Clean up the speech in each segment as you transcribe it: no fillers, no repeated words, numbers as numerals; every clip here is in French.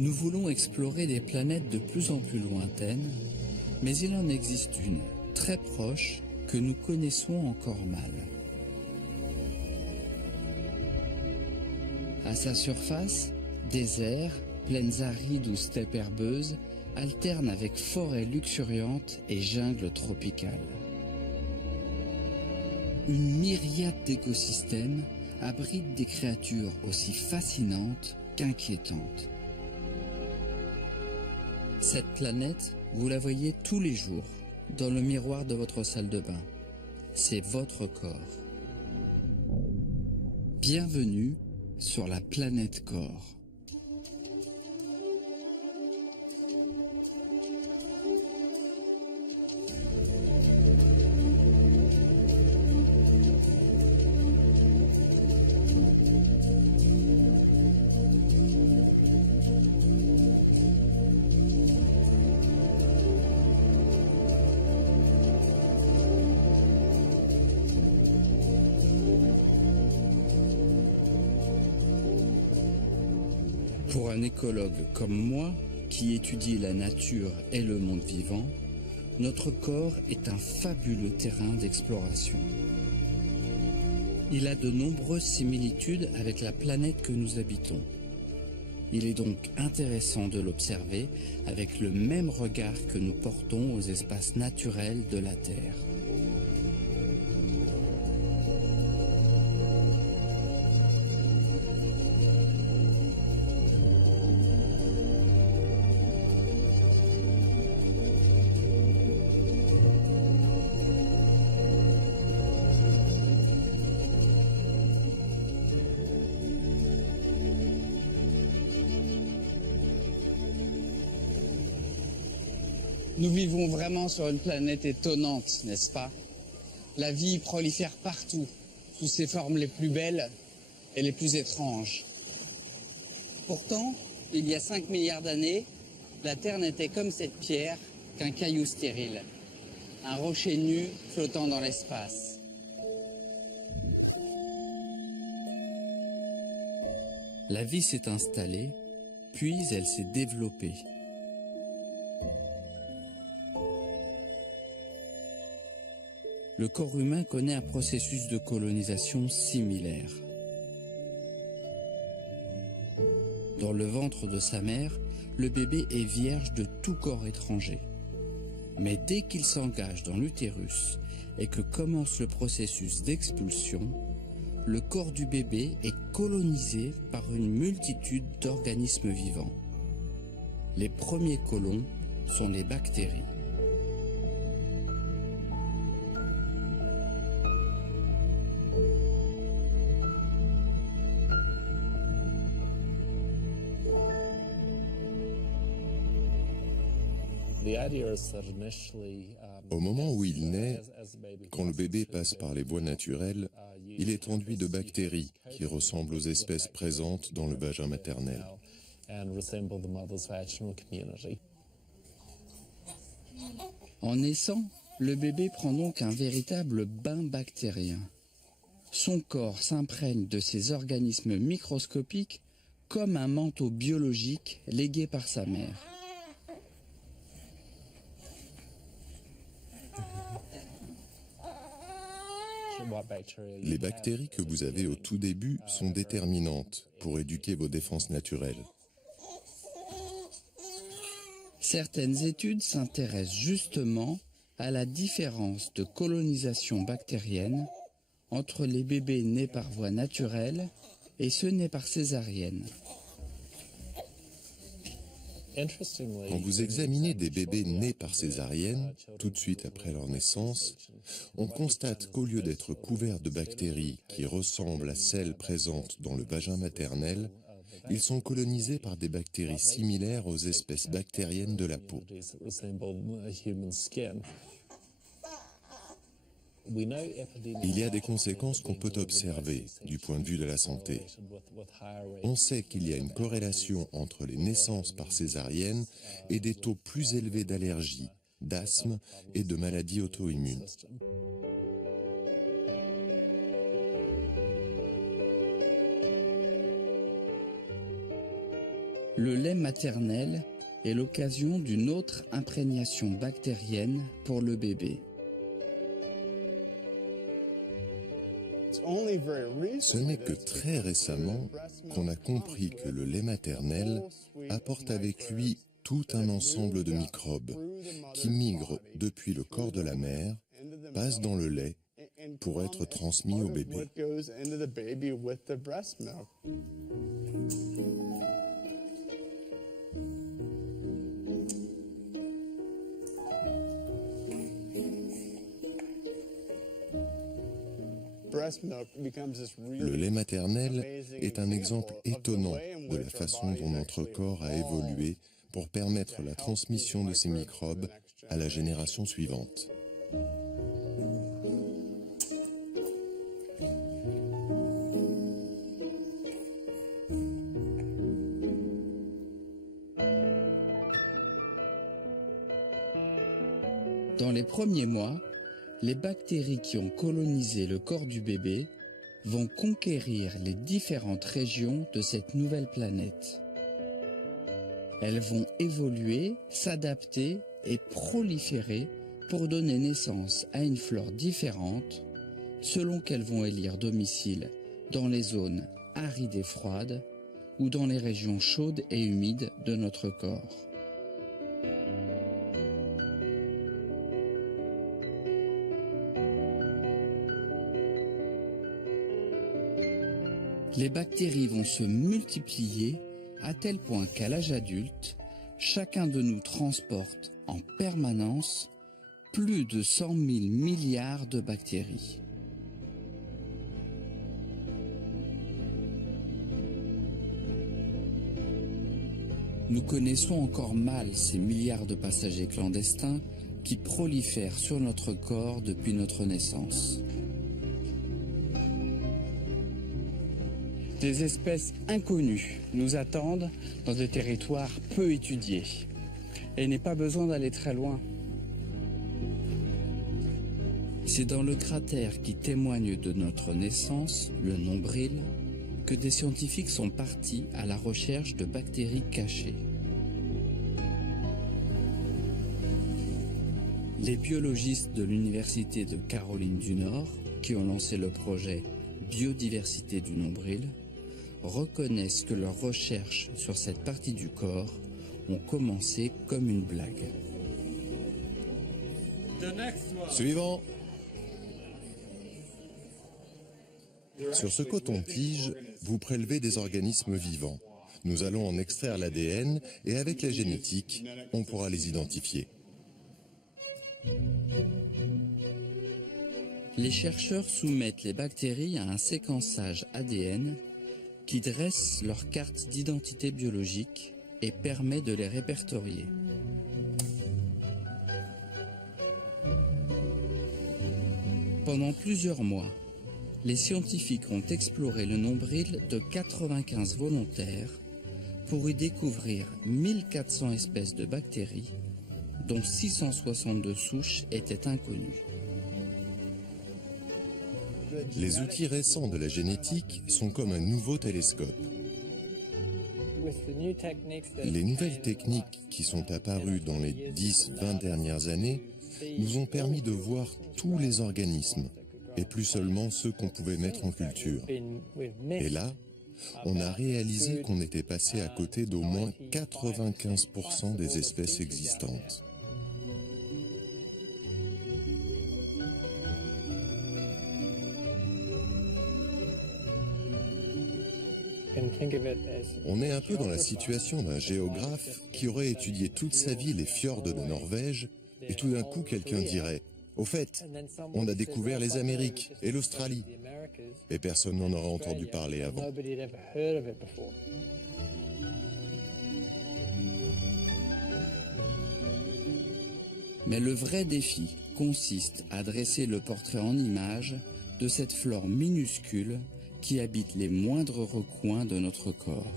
Nous voulons explorer des planètes de plus en plus lointaines, mais il en existe une, très proche, que nous connaissons encore mal. À sa surface, déserts, plaines arides ou steppes herbeuses alternent avec forêts luxuriantes et jungles tropicales. Une myriade d'écosystèmes abrite des créatures aussi fascinantes qu'inquiétantes. Cette planète, vous la voyez tous les jours, dans le miroir de votre salle de bain. C'est votre corps. Bienvenue sur la planète Corps. Pour un écologue comme moi, qui étudie la nature et le monde vivant, notre corps est un fabuleux terrain d'exploration. Il a de nombreuses similitudes avec la planète que nous habitons. Il est donc intéressant de l'observer avec le même regard que nous portons aux espaces naturels de la Terre. Nous vivons vraiment sur une planète étonnante, n'est-ce pas? La vie prolifère partout, sous ses formes les plus belles et les plus étranges. Pourtant, il y a 5 milliards d'années, la Terre n'était comme cette pierre qu'un caillou stérile, un rocher nu flottant dans l'espace. La vie s'est installée, puis elle s'est développée. Le corps humain connaît un processus de colonisation similaire. Dans le ventre de sa mère, le bébé est vierge de tout corps étranger. Mais dès qu'il s'engage dans l'utérus et que commence le processus d'expulsion, le corps du bébé est colonisé par une multitude d'organismes vivants. Les premiers colons sont les bactéries. Au moment où il naît, quand le bébé passe par les voies naturelles, il est enduit de bactéries qui ressemblent aux espèces présentes dans le vagin maternel. En naissant, le bébé prend donc un véritable bain bactérien. Son corps s'imprègne de ces organismes microscopiques comme un manteau biologique légué par sa mère. Les bactéries que vous avez au tout début sont déterminantes pour éduquer vos défenses naturelles. Certaines études s'intéressent justement à la différence de colonisation bactérienne entre les bébés nés par voie naturelle et ceux nés par césarienne. Quand vous examinez des bébés nés par césarienne, tout de suite après leur naissance, on constate qu'au lieu d'être couverts de bactéries qui ressemblent à celles présentes dans le vagin maternel, ils sont colonisés par des bactéries similaires aux espèces bactériennes de la peau. Il y a des conséquences qu'on peut observer du point de vue de la santé. On sait qu'il y a une corrélation entre les naissances par césarienne et des taux plus élevés d'allergies, d'asthme et de maladies auto-immunes. Le lait maternel est l'occasion d'une autre imprégnation bactérienne pour le bébé. Ce n'est que très récemment qu'on a compris que le lait maternel apporte avec lui tout un ensemble de microbes qui migrent depuis le corps de la mère, passent dans le lait pour être transmis au bébé. Le lait maternel est un exemple étonnant de la façon dont notre corps a évolué pour permettre la transmission de ces microbes à la génération suivante. Dans les premiers mois, les bactéries qui ont colonisé le corps du bébé vont conquérir les différentes régions de cette nouvelle planète. Elles vont évoluer, s'adapter et proliférer pour donner naissance à une flore différente selon qu'elles vont élire domicile dans les zones arides et froides ou dans les régions chaudes et humides de notre corps. Les bactéries vont se multiplier à tel point qu'à l'âge adulte, chacun de nous transporte en permanence plus de 100 000 milliards de bactéries. Nous connaissons encore mal ces milliards de passagers clandestins qui prolifèrent sur notre corps depuis notre naissance. Des espèces inconnues nous attendent dans des territoires peu étudiés. Et il n'est pas besoin d'aller très loin. C'est dans le cratère qui témoigne de notre naissance, le nombril, que des scientifiques sont partis à la recherche de bactéries cachées. Les biologistes de l'Université de Caroline du Nord, qui ont lancé le projet Biodiversité du nombril, reconnaissent que leurs recherches sur cette partie du corps ont commencé comme une blague. Suivant. Sur ce coton-tige, vous prélevez des organismes vivants. Nous allons en extraire l'ADN et avec la génétique, on pourra les identifier. Les chercheurs soumettent les bactéries à un séquençage ADN qui dresse leur carte d'identité biologique et permet de les répertorier. Pendant plusieurs mois, les scientifiques ont exploré le nombril de 95 volontaires pour y découvrir 1400 espèces de bactéries, dont 662 souches étaient inconnues. Les outils récents de la génétique sont comme un nouveau télescope. Les nouvelles techniques qui sont apparues dans les 10-20 dernières années nous ont permis de voir tous les organismes et plus seulement ceux qu'on pouvait mettre en culture. Et là, on a réalisé qu'on était passé à côté d'au moins 95% des espèces existantes. On est un peu dans la situation d'un géographe qui aurait étudié toute sa vie les fjords de Norvège et tout d'un coup quelqu'un dirait « Au fait, on a découvert les Amériques et l'Australie » et personne n'en aurait entendu parler avant. Mais le vrai défi consiste à dresser le portrait en images de cette flore minuscule qui habite les moindres recoins de notre corps.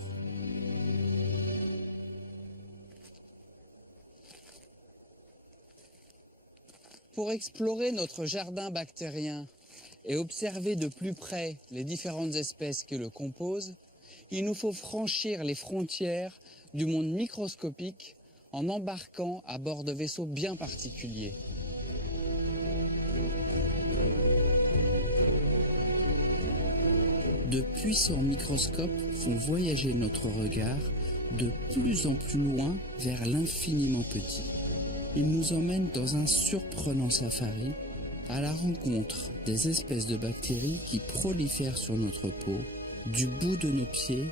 Pour explorer notre jardin bactérien et observer de plus près les différentes espèces qui le composent, il nous faut franchir les frontières du monde microscopique en embarquant à bord de vaisseaux bien particuliers. De puissants microscopes font voyager notre regard de plus en plus loin vers l'infiniment petit. Ils nous emmènent dans un surprenant safari à la rencontre des espèces de bactéries qui prolifèrent sur notre peau, du bout de nos pieds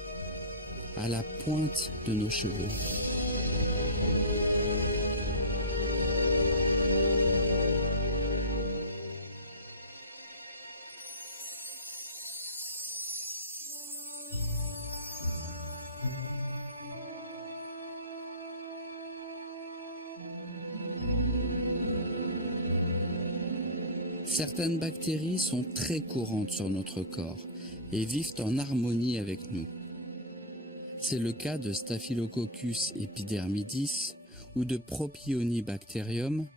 à la pointe de nos cheveux. Certaines bactéries sont très courantes sur notre corps et vivent en harmonie avec nous. C'est le cas de Staphylococcus epidermidis ou de Propionibacterium,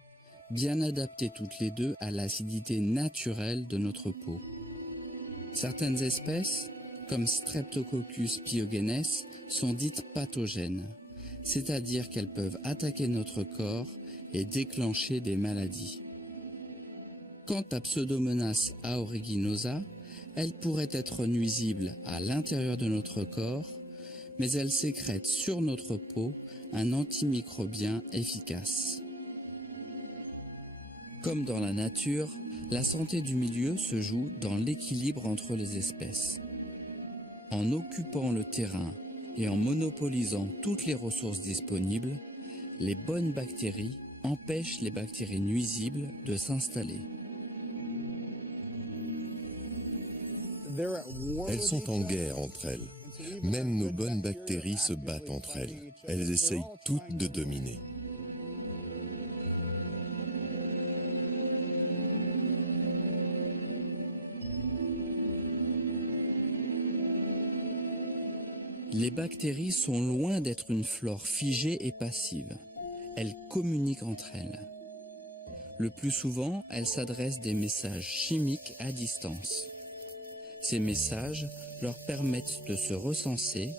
bien adaptées toutes les deux à l'acidité naturelle de notre peau. Certaines espèces, comme Streptococcus pyogenes, sont dites pathogènes, c'est-à-dire qu'elles peuvent attaquer notre corps et déclencher des maladies. Quant à Pseudomonas aeruginosa, elle pourrait être nuisible à l'intérieur de notre corps, mais elle sécrète sur notre peau un antimicrobien efficace. Comme dans la nature, la santé du milieu se joue dans l'équilibre entre les espèces. En occupant le terrain et en monopolisant toutes les ressources disponibles, les bonnes bactéries empêchent les bactéries nuisibles de s'installer. Elles sont en guerre entre elles. Même nos bonnes bactéries se battent entre elles. Elles essayent toutes de dominer. Les bactéries sont loin d'être une flore figée et passive. Elles communiquent entre elles. Le plus souvent, elles s'adressent des messages chimiques à distance. Ces messages leur permettent de se recenser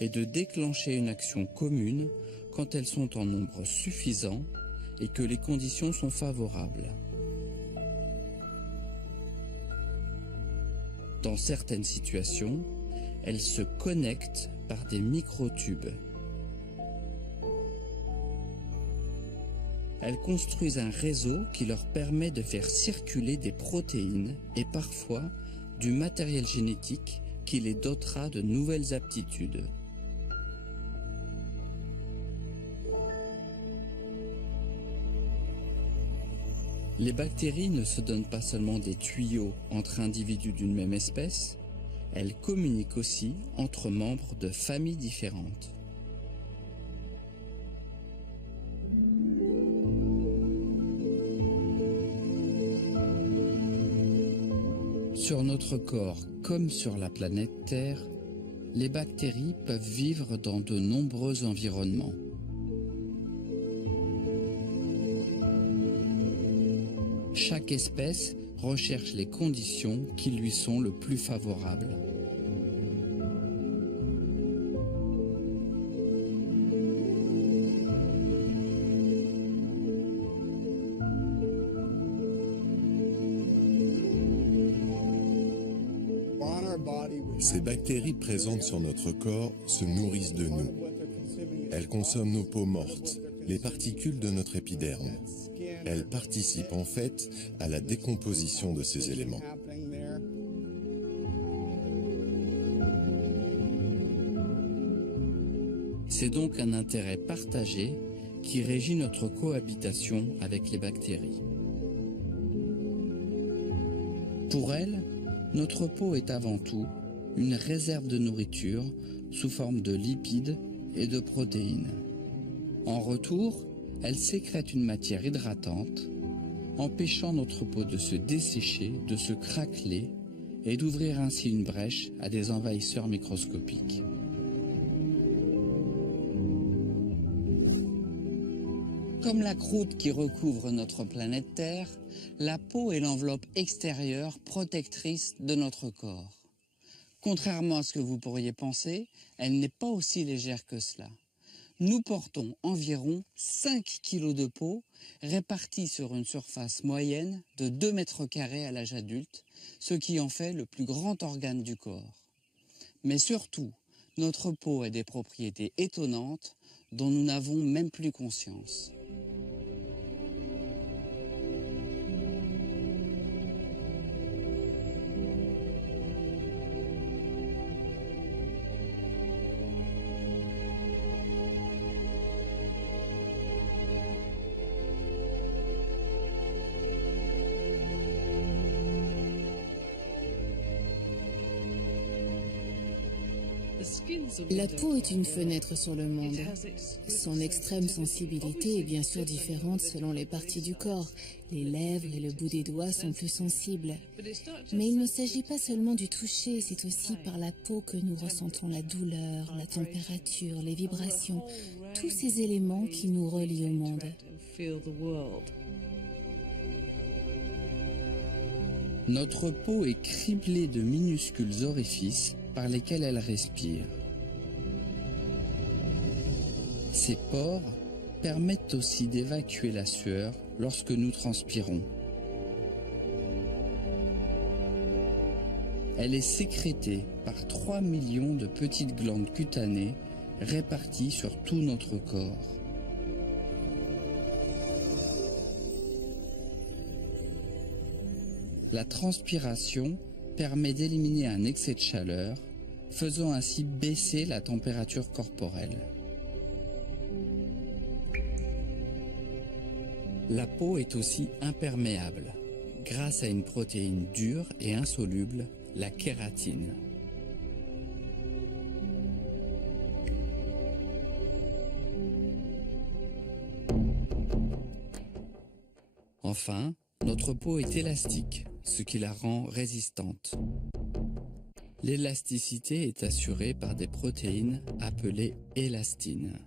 et de déclencher une action commune quand elles sont en nombre suffisant et que les conditions sont favorables. Dans certaines situations, elles se connectent par des microtubes. Elles construisent un réseau qui leur permet de faire circuler des protéines et parfois du matériel génétique qui les dotera de nouvelles aptitudes. Les bactéries ne se donnent pas seulement des tuyaux entre individus d'une même espèce, elles communiquent aussi entre membres de familles différentes. Sur notre corps comme sur la planète Terre, les bactéries peuvent vivre dans de nombreux environnements. Chaque espèce recherche les conditions qui lui sont le plus favorables. Ces bactéries présentes sur notre corps se nourrissent de nous. Elles consomment nos peaux mortes, les particules de notre épiderme. Elles participent en fait à la décomposition de ces éléments. C'est donc un intérêt partagé qui régit notre cohabitation avec les bactéries. Pour elles, notre peau est avant tout une réserve de nourriture sous forme de lipides et de protéines. En retour, elle sécrète une matière hydratante, empêchant notre peau de se dessécher, de se craqueler et d'ouvrir ainsi une brèche à des envahisseurs microscopiques. Comme la croûte qui recouvre notre planète Terre, la peau est l'enveloppe extérieure protectrice de notre corps. Contrairement à ce que vous pourriez penser, elle n'est pas aussi légère que cela. Nous portons environ 5 kg de peau répartis sur une surface moyenne de 2 mètres carrés à l'âge adulte, ce qui en fait le plus grand organe du corps. Mais surtout, notre peau a des propriétés étonnantes dont nous n'avons même plus conscience. La peau est une fenêtre sur le monde. Son extrême sensibilité est bien sûr différente selon les parties du corps. Les lèvres et le bout des doigts sont plus sensibles. Mais il ne s'agit pas seulement du toucher, c'est aussi par la peau que nous ressentons la douleur, la température, les vibrations, tous ces éléments qui nous relient au monde. Notre peau est criblée de minuscules orifices par lesquels elle respire. Ces pores permettent aussi d'évacuer la sueur lorsque nous transpirons. Elle est sécrétée par 3 millions de petites glandes cutanées réparties sur tout notre corps. La transpiration permet d'éliminer un excès de chaleur, faisant ainsi baisser la température corporelle. La peau est aussi imperméable, grâce à une protéine dure et insoluble, la kératine. Enfin, notre peau est élastique, ce qui la rend résistante. L'élasticité est assurée par des protéines appelées élastines.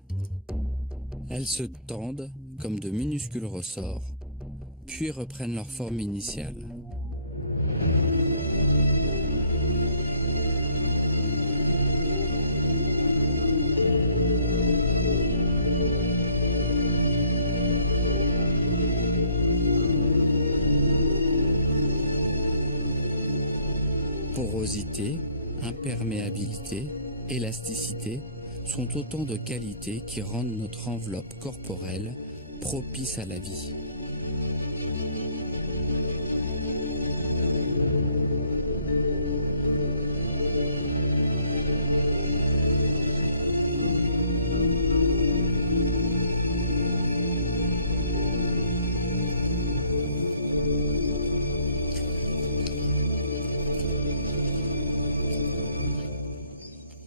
Elles se tendent comme de minuscules ressorts, puis reprennent leur forme initiale. Porosité, imperméabilité, élasticité sont autant de qualités qui rendent notre enveloppe corporelle propice à la vie.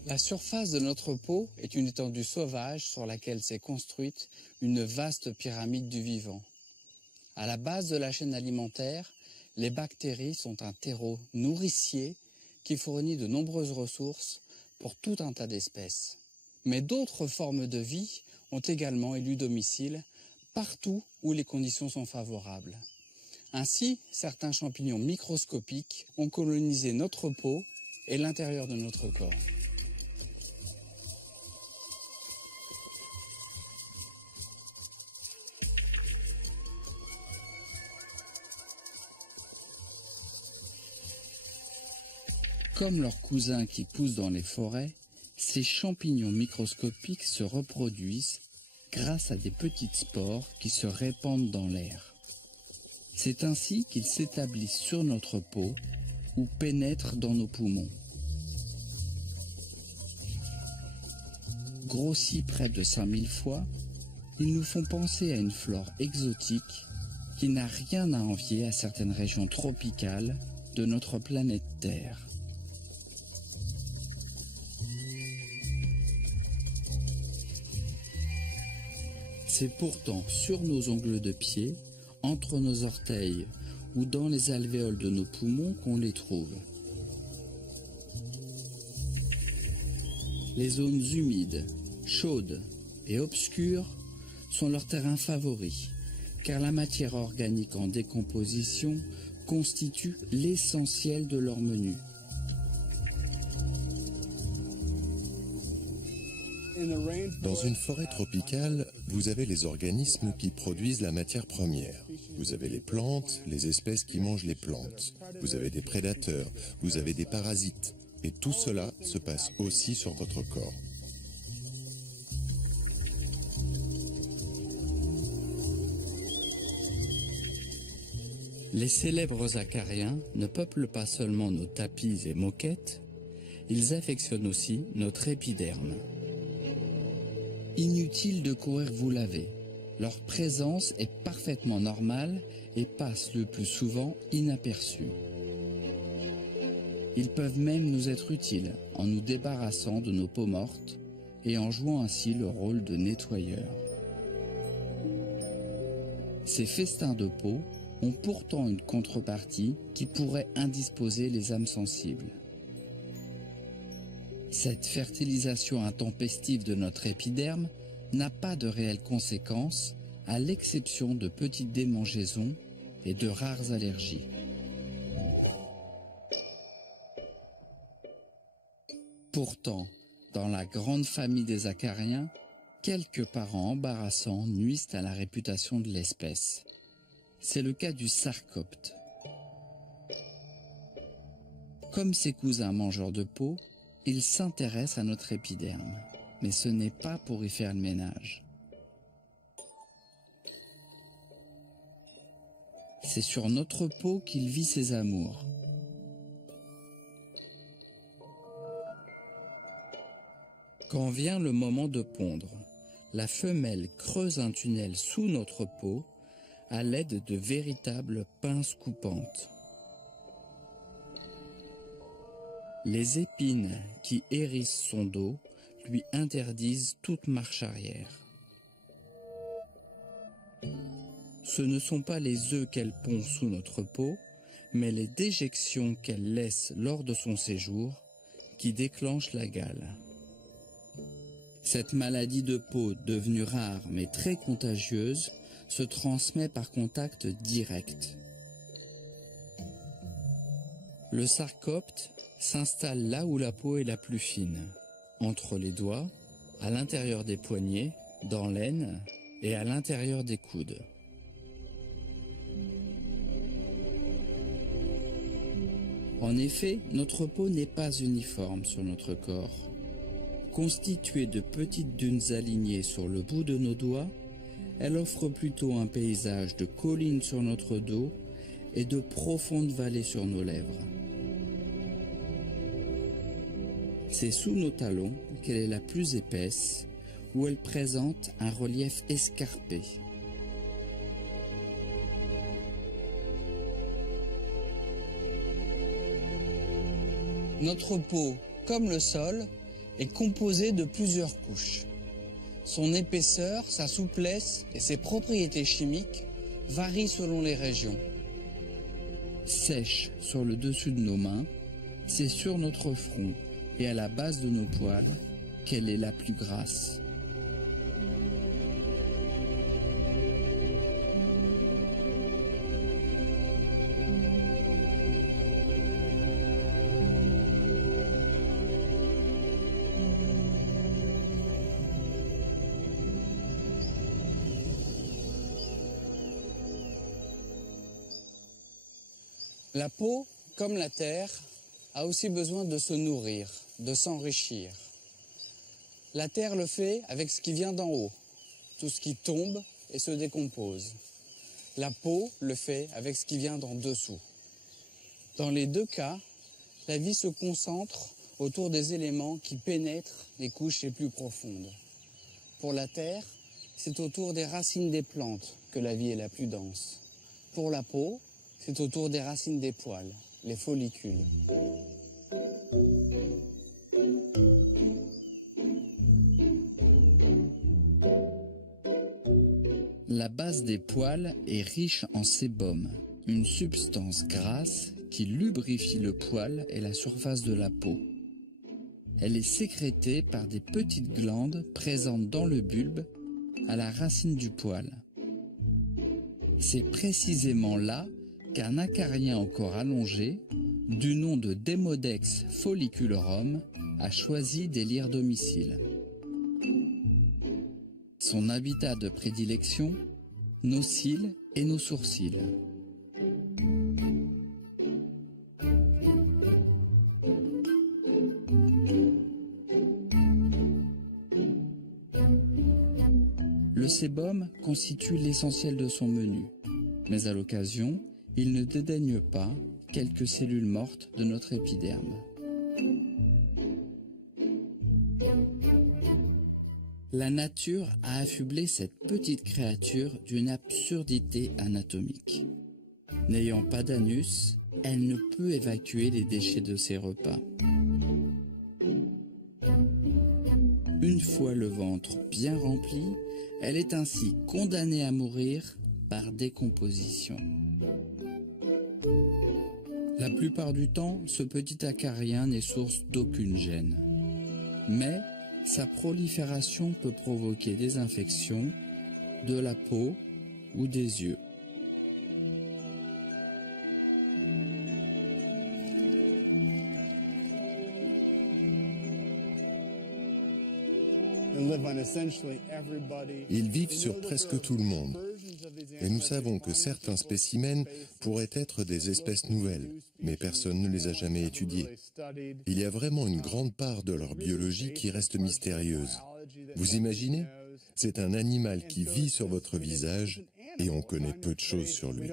La surface de notre peau est une étendue sauvage sur laquelle s'est construite une vaste pyramide du vivant. À la base de la chaîne alimentaire, les bactéries sont un terreau nourricier qui fournit de nombreuses ressources pour tout un tas d'espèces. Mais d'autres formes de vie ont également élu domicile partout où les conditions sont favorables. Ainsi, certains champignons microscopiques ont colonisé notre peau et l'intérieur de notre corps. Comme leurs cousins qui poussent dans les forêts, ces champignons microscopiques se reproduisent grâce à des petites spores qui se répandent dans l'air. C'est ainsi qu'ils s'établissent sur notre peau ou pénètrent dans nos poumons. Grossis près de 5000 fois, ils nous font penser à une flore exotique qui n'a rien à envier à certaines régions tropicales de notre planète Terre. C'est pourtant sur nos ongles de pied, entre nos orteils ou dans les alvéoles de nos poumons qu'on les trouve. Les zones humides, chaudes et obscures sont leur terrain favori, car la matière organique en décomposition constitue l'essentiel de leur menu. Dans une forêt tropicale, vous avez les organismes qui produisent la matière première. Vous avez les plantes, les espèces qui mangent les plantes. Vous avez des prédateurs, vous avez des parasites. Et tout cela se passe aussi sur votre corps. Les célèbres acariens ne peuplent pas seulement nos tapis et moquettes, ils affectionnent aussi notre épiderme. Inutile de courir vous laver, leur présence est parfaitement normale et passe le plus souvent inaperçue. Ils peuvent même nous être utiles en nous débarrassant de nos peaux mortes et en jouant ainsi le rôle de nettoyeur. Ces festins de peau ont pourtant une contrepartie qui pourrait indisposer les âmes sensibles. Cette fertilisation intempestive de notre épiderme n'a pas de réelles conséquences, à l'exception de petites démangeaisons et de rares allergies. Pourtant, dans la grande famille des acariens, quelques parents embarrassants nuisent à la réputation de l'espèce. C'est le cas du sarcopte. Comme ses cousins mangeurs de peau, il s'intéresse à notre épiderme, mais ce n'est pas pour y faire le ménage. C'est sur notre peau qu'il vit ses amours. Quand vient le moment de pondre, la femelle creuse un tunnel sous notre peau à l'aide de véritables pinces coupantes. Les épines qui hérissent son dos lui interdisent toute marche arrière. Ce ne sont pas les œufs qu'elle pond sous notre peau, mais les déjections qu'elle laisse lors de son séjour qui déclenchent la gale. Cette maladie de peau, devenue rare mais très contagieuse, se transmet par contact direct. Le sarcopte s'installe là où la peau est la plus fine, entre les doigts, à l'intérieur des poignets, dans l'aine et à l'intérieur des coudes. En effet, notre peau n'est pas uniforme sur notre corps. Constituée de petites dunes alignées sur le bout de nos doigts, elle offre plutôt un paysage de collines sur notre dos et de profondes vallées sur nos lèvres. C'est sous nos talons qu'elle est la plus épaisse, où elle présente un relief escarpé. Notre peau, comme le sol, est composée de plusieurs couches. Son épaisseur, sa souplesse et ses propriétés chimiques varient selon les régions. Sèche sur le dessus de nos mains, c'est sur notre front et à la base de nos poils qu'elle est la plus grasse. La peau, comme la terre, a aussi besoin de se nourrir, de s'enrichir. La terre le fait avec ce qui vient d'en haut, tout ce qui tombe et se décompose. La peau le fait avec ce qui vient d'en dessous. Dans les deux cas, la vie se concentre autour des éléments qui pénètrent les couches les plus profondes. Pour la terre, c'est autour des racines des plantes que la vie est la plus dense. Pour la peau, c'est autour des racines des poils, les follicules. La base des poils est riche en sébum, une substance grasse qui lubrifie le poil et la surface de la peau. Elle est sécrétée par des petites glandes présentes dans le bulbe, à la racine du poil. C'est précisément là qu'un acarien encore allongé, du nom de Demodex folliculorum, a choisi d'élire domicile. Son habitat de prédilection, nos cils et nos sourcils. Le sébum constitue l'essentiel de son menu, mais à l'occasion, il ne dédaigne pas quelques cellules mortes de notre épiderme. La nature a affublé cette petite créature d'une absurdité anatomique. N'ayant pas d'anus, elle ne peut évacuer les déchets de ses repas. Une fois le ventre bien rempli, elle est ainsi condamnée à mourir par décomposition. La plupart du temps, ce petit acarien n'est source d'aucune gêne. Mais sa prolifération peut provoquer des infections de la peau ou des yeux. Ils vivent sur presque tout le monde. Et nous savons que certains spécimens pourraient être des espèces nouvelles, mais personne ne les a jamais étudiés. Il y a vraiment une grande part de leur biologie qui reste mystérieuse. Vous imaginez ? C'est un animal qui vit sur votre visage et on connaît peu de choses sur lui.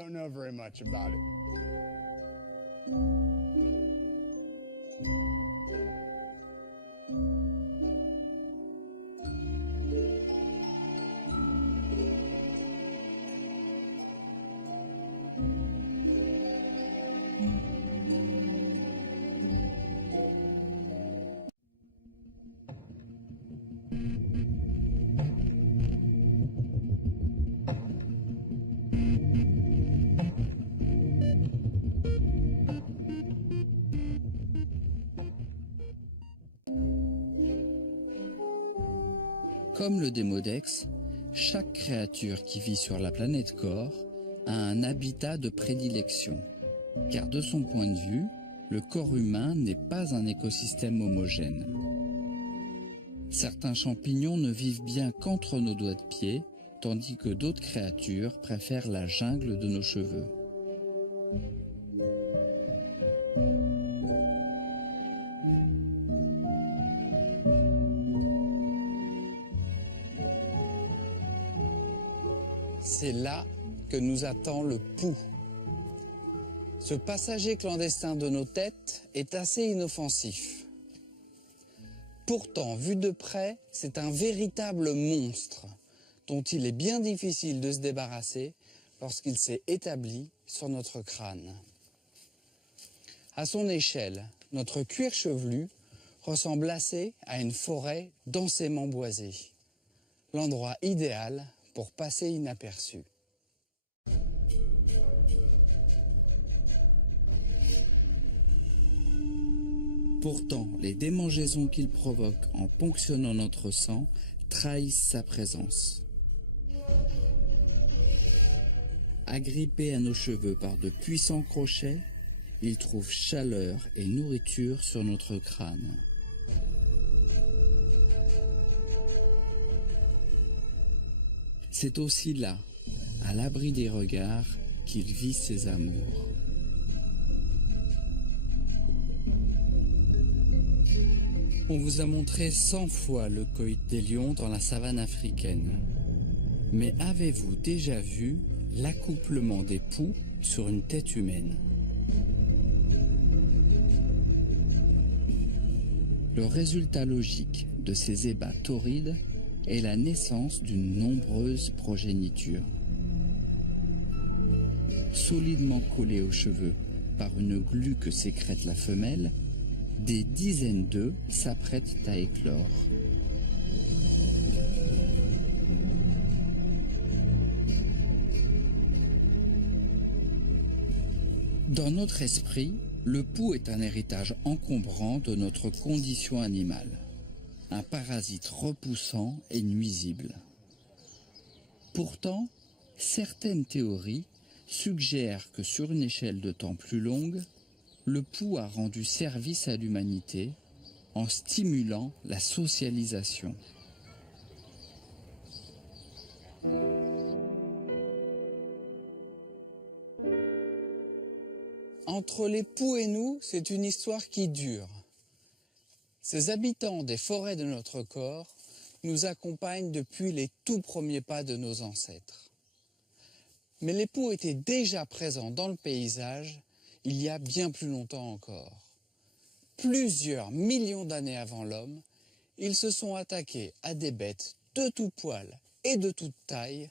Comme le démodex, chaque créature qui vit sur la planète Corps a un habitat de prédilection, car de son point de vue, le corps humain n'est pas un écosystème homogène. Certains champignons ne vivent bien qu'entre nos doigts de pied, tandis que d'autres créatures préfèrent la jungle de nos cheveux. C'est là que nous attend le pouls. Ce passager clandestin de nos têtes est assez inoffensif. Pourtant, vu de près, c'est un véritable monstre dont il est bien difficile de se débarrasser lorsqu'il s'est établi sur notre crâne. À son échelle, notre cuir chevelu ressemble assez à une forêt densément boisée. L'endroit idéal pour passer inaperçu. Pourtant, les démangeaisons qu'il provoque en ponctionnant notre sang trahissent sa présence. Agrippé à nos cheveux par de puissants crochets, il trouve chaleur et nourriture sur notre crâne. C'est aussi là, à l'abri des regards, qu'il vit ses amours. On vous a montré 100 fois le coït des lions dans la savane africaine. Mais avez-vous déjà vu l'accouplement des poux sur une tête humaine? Le résultat logique de ces ébats torrides est la naissance d'une nombreuse progéniture. Solidement collés aux cheveux par une glu que sécrète la femelle, des dizaines d'œufs s'apprêtent à éclore. Dans notre esprit, le pouls est un héritage encombrant de notre condition animale. Un parasite repoussant et nuisible. Pourtant, certaines théories suggèrent que sur une échelle de temps plus longue, le pouls a rendu service à l'humanité en stimulant la socialisation. Entre les poux et nous, c'est une histoire qui dure. Ces habitants des forêts de notre corps nous accompagnent depuis les tout premiers pas de nos ancêtres. Mais les poux étaient déjà présents dans le paysage il y a bien plus longtemps encore. Plusieurs millions d'années avant l'homme, ils se sont attaqués à des bêtes de tout poil et de toute taille,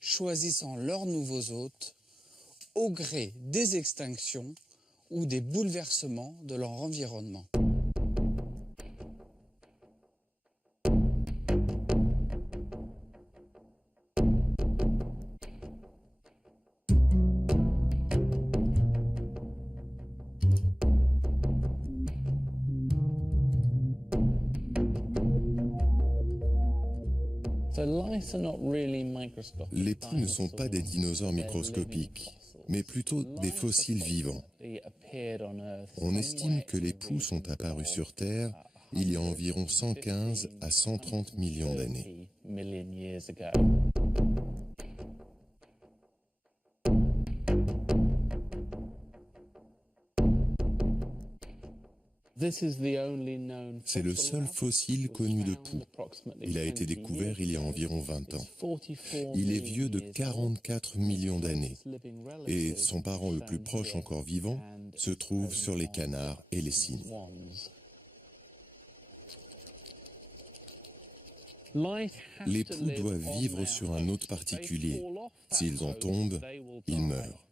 choisissant leurs nouveaux hôtes au gré des extinctions ou des bouleversements de leur environnement. Les poux ne sont pas des dinosaures microscopiques, mais plutôt des fossiles vivants. On estime que les poux sont apparus sur Terre il y a environ 115 à 130 millions d'années. C'est le seul fossile connu de poux. Il a été découvert il y a environ 20 ans. Il est vieux de 44 millions d'années et son parent le plus proche encore vivant se trouve sur les canards et les cygnes. Les poux doivent vivre sur un hôte particulier. S'ils en tombent, ils meurent.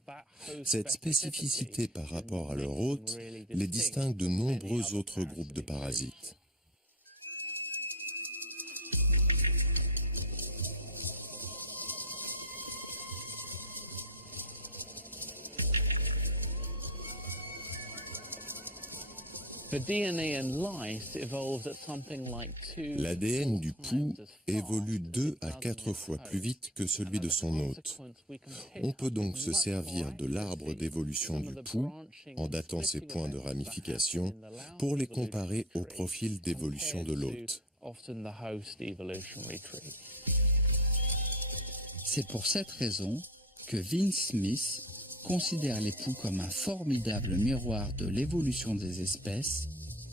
Cette spécificité par rapport à leur hôte les distingue de nombreux autres groupes de parasites. L'ADN du poux évolue 2 à 4 fois plus vite que celui de son hôte. On peut donc se servir de l'arbre d'évolution du poux, en datant ses points de ramification, pour les comparer au profil d'évolution de l'hôte. C'est pour cette raison que Vince Smith considère les poux comme un formidable miroir de l'évolution des espèces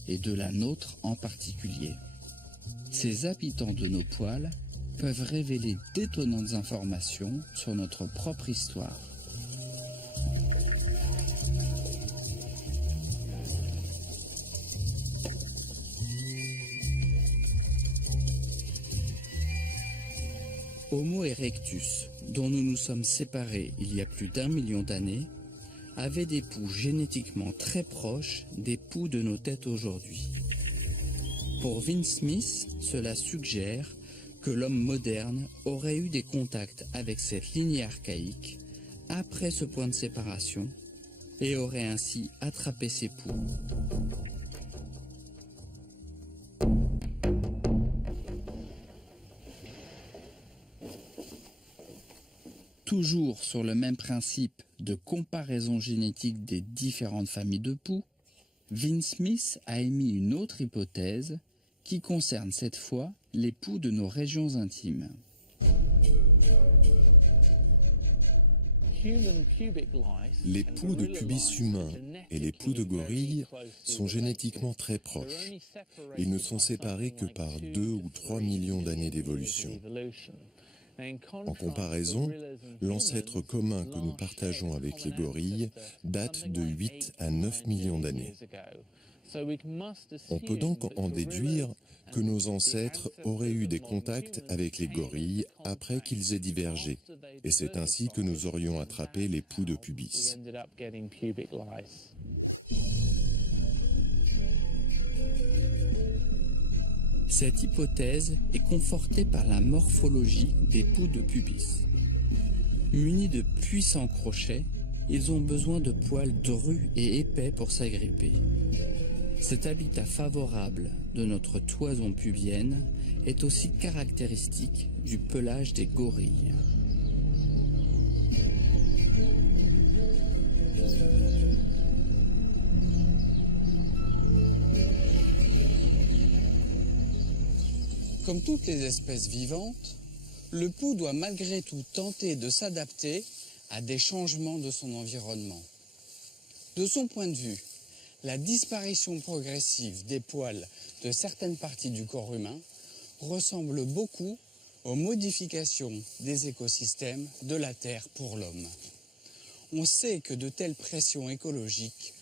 et de la nôtre en particulier. Ces habitants de nos poils peuvent révéler d'étonnantes informations sur notre propre histoire. Homo erectus, dont nous nous sommes séparés il y a plus d'1 million d'années, avait des poux génétiquement très proches des poux de nos têtes aujourd'hui. Pour Vince Smith, cela suggère que l'homme moderne aurait eu des contacts avec cette lignée archaïque après ce point de séparation et aurait ainsi attrapé ces poux. Toujours sur le même principe de comparaison génétique des différentes familles de poux, Vince Smith a émis une autre hypothèse qui concerne cette fois les poux de nos régions intimes. Les poux de pubis humains et les poux de gorille sont génétiquement très proches. Ils ne sont séparés que par 2 ou 3 millions d'années d'évolution. En comparaison, l'ancêtre commun que nous partageons avec les gorilles date de 8 à 9 millions d'années. On peut donc en déduire que nos ancêtres auraient eu des contacts avec les gorilles après qu'ils aient divergé, et c'est ainsi que nous aurions attrapé les poux de pubis. Cette hypothèse est confortée par la morphologie des poux de pubis. Munis de puissants crochets, ils ont besoin de poils drus et épais pour s'agripper. Cet habitat favorable de notre toison pubienne est aussi caractéristique du pelage des gorilles. Comme toutes les espèces vivantes, Le pou doit malgré tout tenter de s'adapter à des changements de son environnement. De son point de vue, la disparition progressive des poils de certaines parties du corps humain ressemble beaucoup aux modifications des écosystèmes de la Terre pour l'homme. On sait que de telles pressions écologiques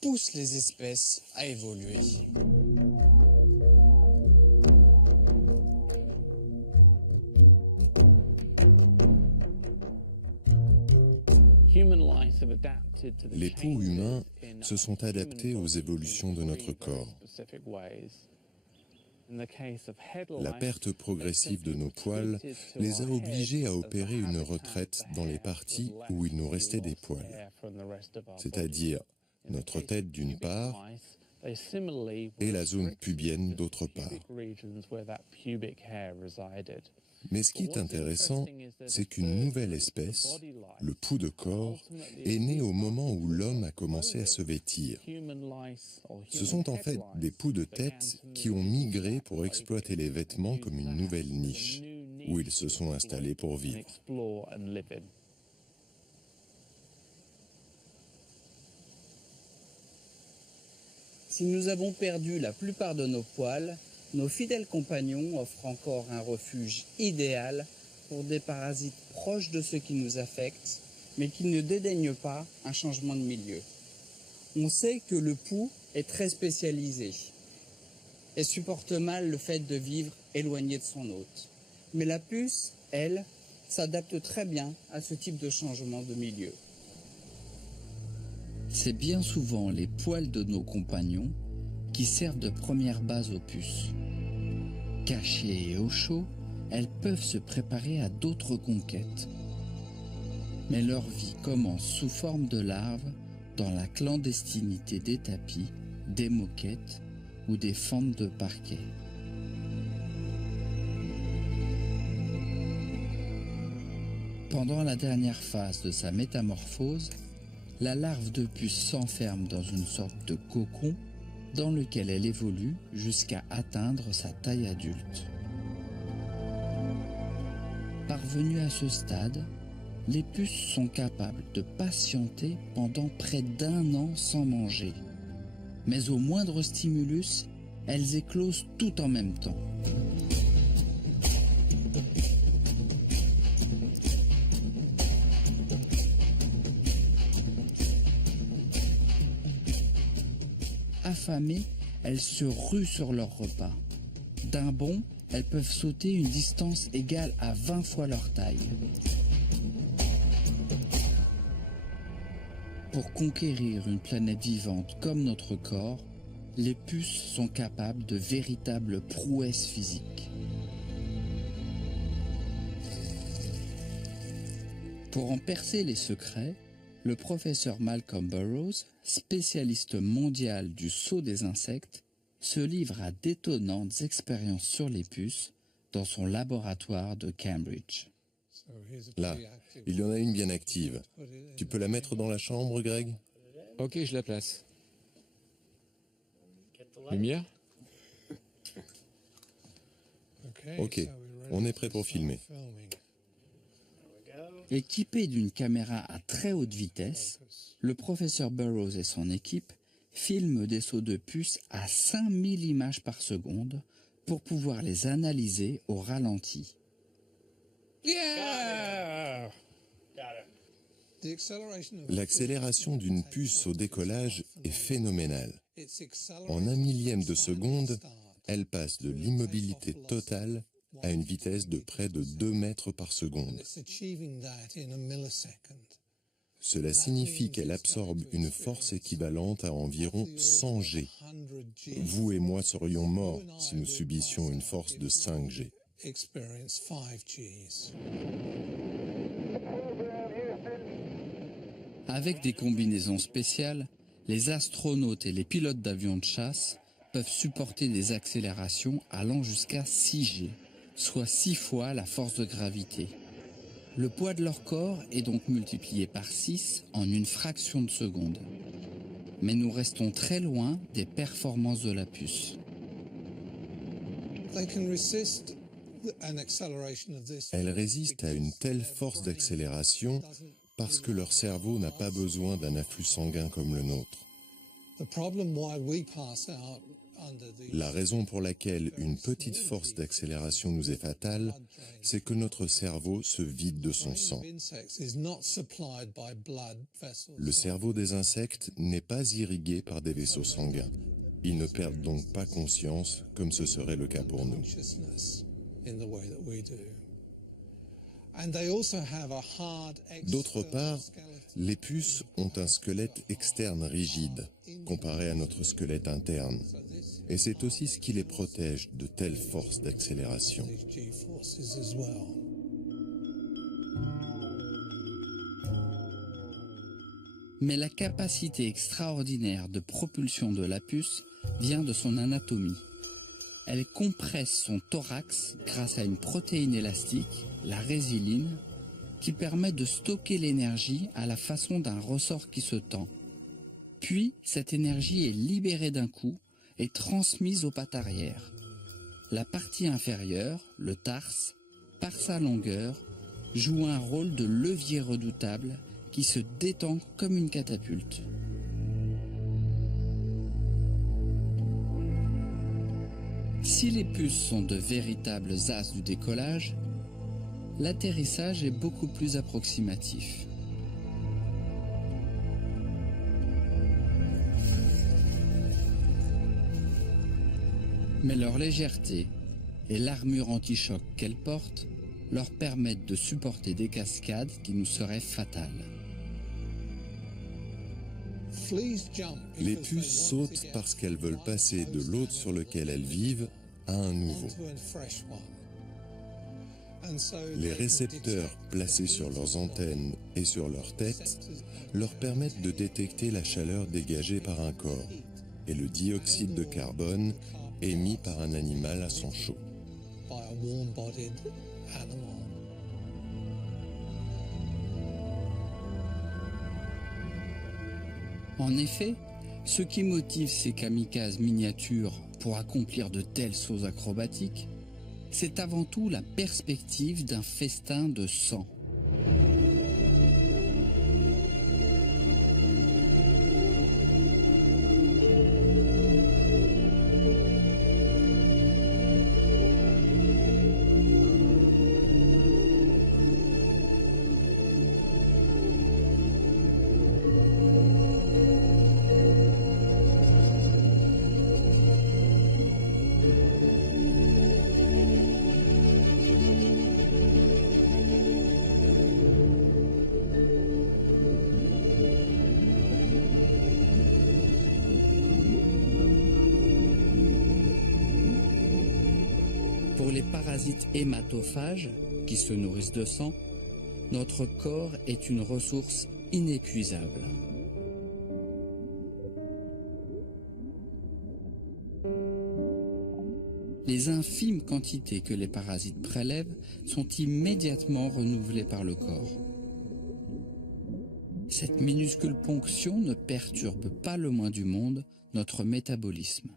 poussent les espèces à évoluer. Les poux humains se sont adaptés aux évolutions de notre corps. La perte progressive de nos poils les a obligés à opérer une retraite dans les parties où il nous restait des poils, c'est-à-dire notre tête d'une part et la zone pubienne d'autre part. Mais ce qui est intéressant, c'est qu'une nouvelle espèce, le pou de corps, est née au moment où l'homme a commencé à se vêtir. Ce sont en fait des poux de tête qui ont migré pour exploiter les vêtements comme une nouvelle niche, où ils se sont installés pour vivre. Si nous avons perdu la plupart de nos poils, nos fidèles compagnons offrent encore un refuge idéal pour des parasites proches de ceux qui nous affectent, mais qui ne dédaignent pas un changement de milieu. On sait que le pou est très spécialisé et supporte mal le fait de vivre éloigné de son hôte. Mais la puce, elle, s'adapte très bien à ce type de changement de milieu. C'est bien souvent les poils de nos compagnons qui servent de première base aux puces. Cachées et au chaud, elles peuvent se préparer à d'autres conquêtes. Mais leur vie commence sous forme de larves dans la clandestinité des tapis, des moquettes ou des fentes de parquet. Pendant la dernière phase de sa métamorphose, la larve de puce s'enferme dans une sorte de cocon dans lequel elle évolue jusqu'à atteindre sa taille adulte. Parvenues à ce stade, les puces sont capables de patienter pendant près d'1 an sans manger. Mais au moindre stimulus, elles éclosent tout en même temps. Affamées, elles se ruent sur leur repas. D'un bond, elles peuvent sauter une distance égale à 20 fois leur taille. Pour conquérir une planète vivante comme notre corps, les puces sont capables de véritables prouesses physiques. Pour en percer les secrets, le professeur Malcolm Burrows, spécialiste mondial du saut des insectes, se livre à d'étonnantes expériences sur les puces dans son laboratoire de Cambridge. Là, il y en a une bien active. Tu peux la mettre dans la chambre, Greg? Ok, je la place. Lumière? Ok, on est prêt pour filmer. Équipé d'une caméra à très haute vitesse, le professeur Burrows et son équipe filment des sauts de puces à 5000 images par seconde pour pouvoir les analyser au ralenti. L'accélération d'une puce au décollage est phénoménale. En 1/1000 de seconde, elle passe de l'immobilité totale à une vitesse de près de 2 mètres par seconde. Cela signifie qu'elle absorbe une force équivalente à environ 100 G. Vous et moi serions morts si nous subissions une force de 5 G. Avec des combinaisons spéciales, les astronautes et les pilotes d'avions de chasse peuvent supporter des accélérations allant jusqu'à 6 G, soit 6 fois la force de gravité. Le poids de leur corps est donc multiplié par 6 en une fraction de seconde. Mais nous restons très loin des performances de la puce. Elles résistent à une telle force d'accélération parce que leur cerveau n'a pas besoin d'un afflux sanguin comme le nôtre. La raison pour laquelle une petite force d'accélération nous est fatale, c'est que notre cerveau se vide de son sang. Le cerveau des insectes n'est pas irrigué par des vaisseaux sanguins. Ils ne perdent donc pas conscience comme ce serait le cas pour nous. D'autre part, les puces ont un squelette externe rigide, comparé à notre squelette interne, et c'est aussi ce qui les protège de telles forces d'accélération. Mais la capacité extraordinaire de propulsion de la puce vient de son anatomie. Elle compresse son thorax grâce à une protéine élastique, la résiline, qui permet de stocker l'énergie à la façon d'un ressort qui se tend. Puis, cette énergie est libérée d'un coup et transmise aux pattes arrière. La partie inférieure, le tarse, par sa longueur, joue un rôle de levier redoutable qui se détend comme une catapulte. Si les puces sont de véritables as du décollage, l'atterrissage est beaucoup plus approximatif. Mais leur légèreté et l'armure anti-choc qu'elles portent leur permettent de supporter des cascades qui nous seraient fatales. Les puces sautent parce qu'elles veulent passer de l'hôte sur lequel elles vivent à un nouveau. Les récepteurs placés sur leurs antennes et sur leur tête leur permettent de détecter la chaleur dégagée par un corps et le dioxyde de carbone émis par un animal à son chaud. En effet, ce qui motive ces kamikazes miniatures pour accomplir de tels sauts acrobatiques, c'est avant tout la perspective d'un festin de sang. Pour les parasites hématophages, qui se nourrissent de sang, notre corps est une ressource inépuisable. Les infimes quantités que les parasites prélèvent sont immédiatement renouvelées par le corps. Cette minuscule ponction ne perturbe pas le moins du monde notre métabolisme.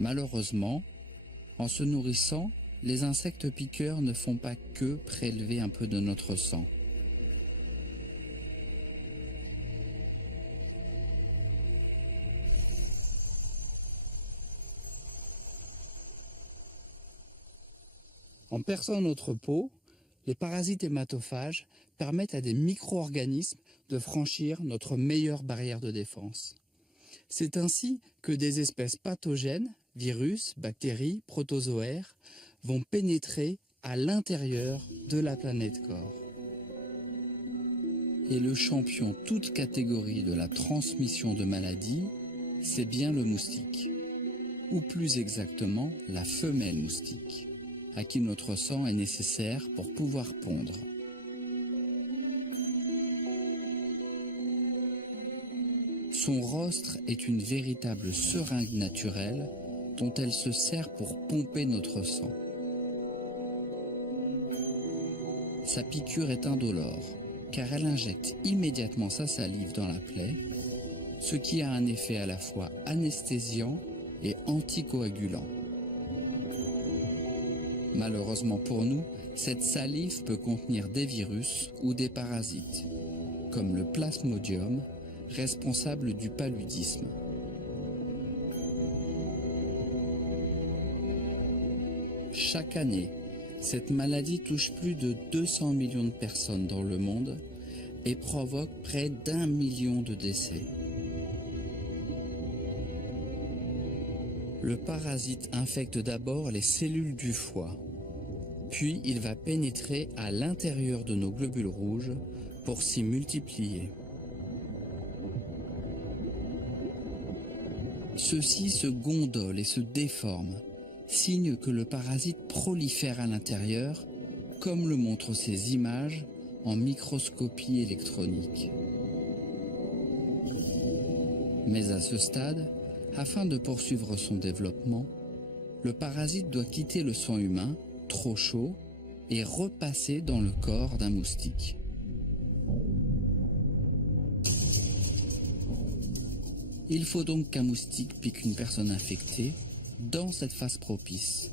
Malheureusement, en se nourrissant, les insectes piqueurs ne font pas que prélever un peu de notre sang. En perçant notre peau, les parasites hématophages permettent à des micro-organismes de franchir notre meilleure barrière de défense. C'est ainsi que des espèces pathogènes, virus, bactéries, protozoaires, vont pénétrer à l'intérieur de la planète corps. Et le champion toute catégorie de la transmission de maladies, c'est bien le moustique. Ou plus exactement, la femelle moustique, à qui notre sang est nécessaire pour pouvoir pondre. Son rostre est une véritable seringue naturelle dont elle se sert pour pomper notre sang. Sa piqûre est indolore, car elle injecte immédiatement sa salive dans la plaie, ce qui a un effet à la fois anesthésiant et anticoagulant. Malheureusement pour nous, cette salive peut contenir des virus ou des parasites, comme le plasmodium, responsable du paludisme. Chaque année, cette maladie touche plus de 200 millions de personnes dans le monde et provoque près d'1 million de décès. Le parasite infecte d'abord les cellules du foie, puis il va pénétrer à l'intérieur de nos globules rouges pour s'y multiplier. Ceux-ci se gondolent et se déforment, signe que le parasite prolifère à l'intérieur, comme le montrent ces images en microscopie électronique. Mais à ce stade, afin de poursuivre son développement, le parasite doit quitter le sang humain, trop chaud, et repasser dans le corps d'un moustique. Il faut donc qu'un moustique pique une personne infectée dans cette phase propice.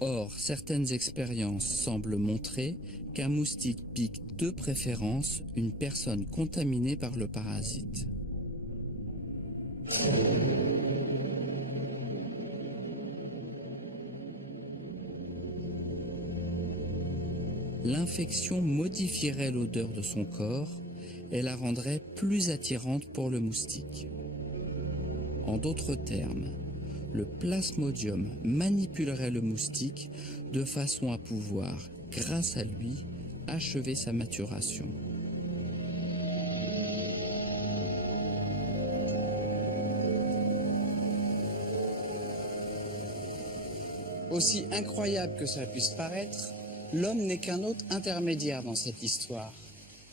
Or, certaines expériences semblent montrer qu'un moustique pique de préférence une personne contaminée par le parasite. L'infection modifierait l'odeur de son corps et la rendrait plus attirante pour le moustique. En d'autres termes, le plasmodium manipulerait le moustique de façon à pouvoir, grâce à lui, achever sa maturation. Aussi incroyable que cela puisse paraître, l'homme n'est qu'un autre intermédiaire dans cette histoire,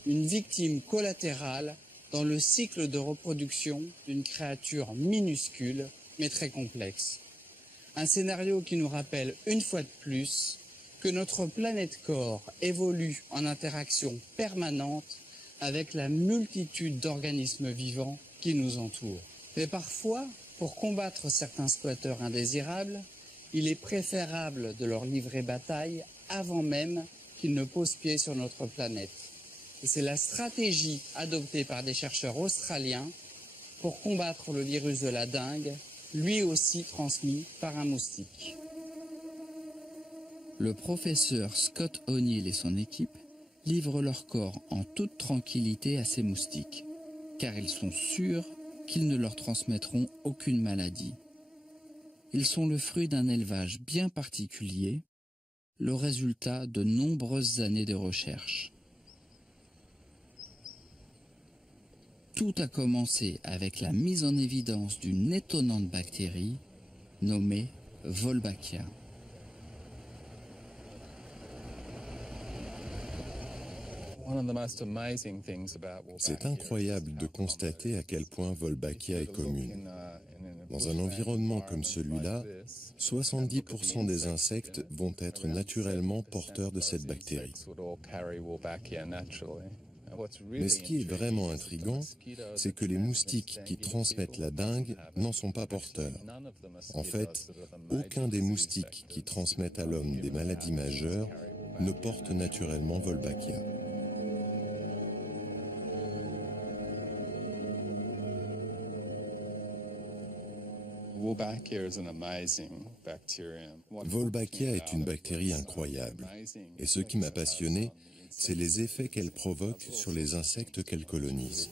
une victime collatérale dans le cycle de reproduction d'une créature minuscule mais très complexe. Un scénario qui nous rappelle une fois de plus que notre planète corps évolue en interaction permanente avec la multitude d'organismes vivants qui nous entourent. Mais parfois, pour combattre certains squatteurs indésirables, il est préférable de leur livrer bataille avant même qu'ils ne posent pied sur notre planète. Et c'est la stratégie adoptée par des chercheurs australiens pour combattre le virus de la dengue, lui aussi transmis par un moustique. Le professeur Scott O'Neill et son équipe livrent leur corps en toute tranquillité à ces moustiques, car ils sont sûrs qu'ils ne leur transmettront aucune maladie. Ils sont le fruit d'un élevage bien particulier, le résultat de nombreuses années de recherche. Tout a commencé avec la mise en évidence d'une étonnante bactérie nommée Wolbachia. C'est incroyable de constater à quel point Wolbachia est commune. Dans un environnement comme celui-là, 70% des insectes vont être naturellement porteurs de cette bactérie. Mais ce qui est vraiment intriguant, c'est que les moustiques qui transmettent la dengue n'en sont pas porteurs. En fait, aucun des moustiques qui transmettent à l'homme des maladies majeures ne porte naturellement Wolbachia. Wolbachia est une bactérie incroyable. Et ce qui m'a passionné, c'est les effets qu'elle provoque sur les insectes qu'elle colonise.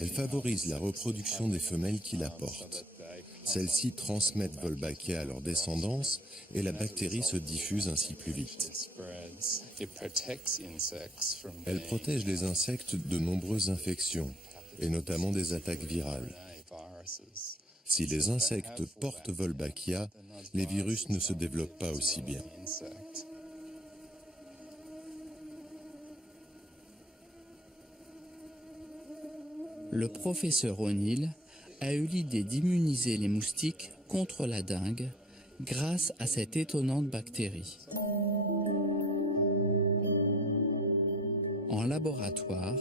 Elle favorise la reproduction des femelles qui la portent. Celles-ci transmettent Wolbachia à leur descendance et la bactérie se diffuse ainsi plus vite. Elle protège les insectes de nombreuses infections, et notamment des attaques virales. Si les insectes portent Wolbachia, les virus ne se développent pas aussi bien. Le professeur O'Neill a eu l'idée d'immuniser les moustiques contre la dengue grâce à cette étonnante bactérie. En laboratoire,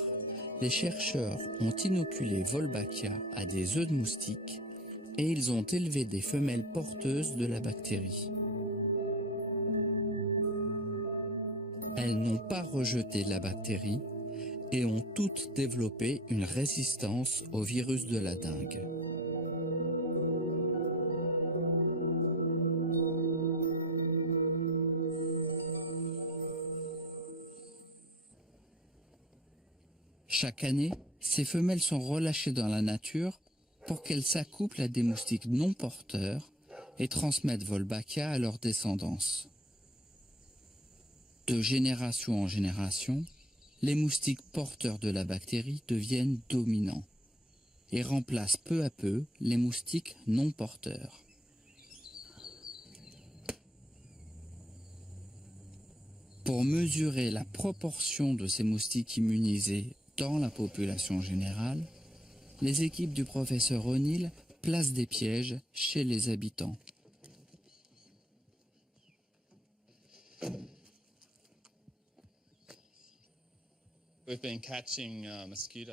les chercheurs ont inoculé Wolbachia à des œufs de moustiques et ils ont élevé des femelles porteuses de la bactérie. Elles n'ont pas rejeté la bactérie et ont toutes développé une résistance au virus de la dengue. Chaque année, ces femelles sont relâchées dans la nature pour qu'elles s'accouplent à des moustiques non porteurs et transmettent Wolbachia à leur descendance. De génération en génération, les moustiques porteurs de la bactérie deviennent dominants et remplacent peu à peu les moustiques non porteurs. Pour mesurer la proportion de ces moustiques immunisés dans la population générale, les équipes du professeur O'Neill placent des pièges chez les habitants.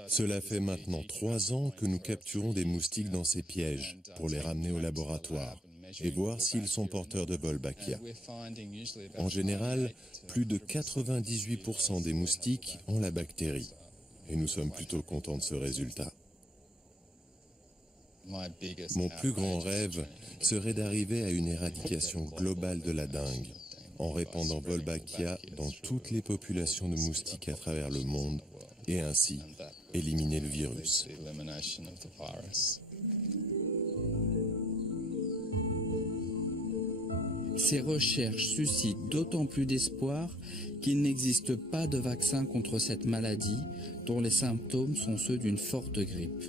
Cela fait maintenant 3 ans que nous capturons des moustiques dans ces pièges pour les ramener au laboratoire et voir s'ils sont porteurs de Wolbachia. En général, plus de 98% des moustiques ont la bactérie et nous sommes plutôt contents de ce résultat. Mon plus grand rêve serait d'arriver à une éradication globale de la dengue en répandant Wolbachia dans toutes les populations de moustiques à travers le monde et ainsi éliminer le virus. Ces recherches suscitent d'autant plus d'espoir qu'il n'existe pas de vaccin contre cette maladie dont les symptômes sont ceux d'une forte grippe.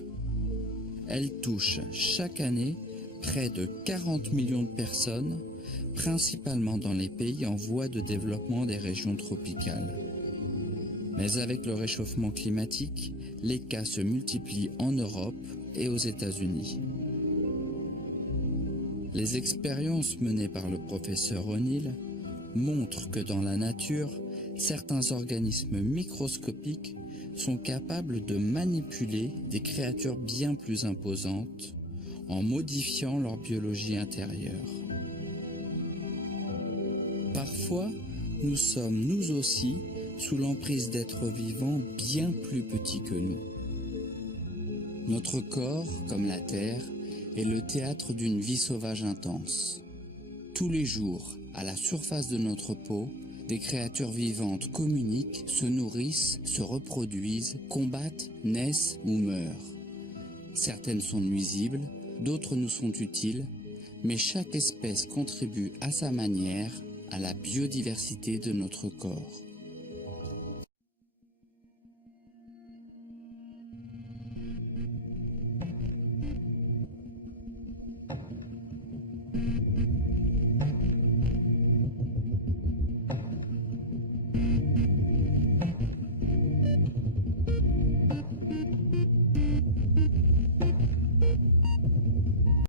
Elle touche chaque année près de 40 millions de personnes, principalement dans les pays en voie de développement des régions tropicales. Mais avec le réchauffement climatique, les cas se multiplient en Europe et aux États-Unis. Les expériences menées par le professeur O'Neill montrent que dans la nature, certains organismes microscopiques sont capables de manipuler des créatures bien plus imposantes en modifiant leur biologie intérieure. Parfois, nous sommes nous aussi sous l'emprise d'êtres vivants bien plus petits que nous. Notre corps, comme la Terre, est le théâtre d'une vie sauvage intense. Tous les jours, à la surface de notre peau, des créatures vivantes communiquent, se nourrissent, se reproduisent, combattent, naissent ou meurent. Certaines sont nuisibles, d'autres nous sont utiles, mais chaque espèce contribue à sa manière à la biodiversité de notre corps.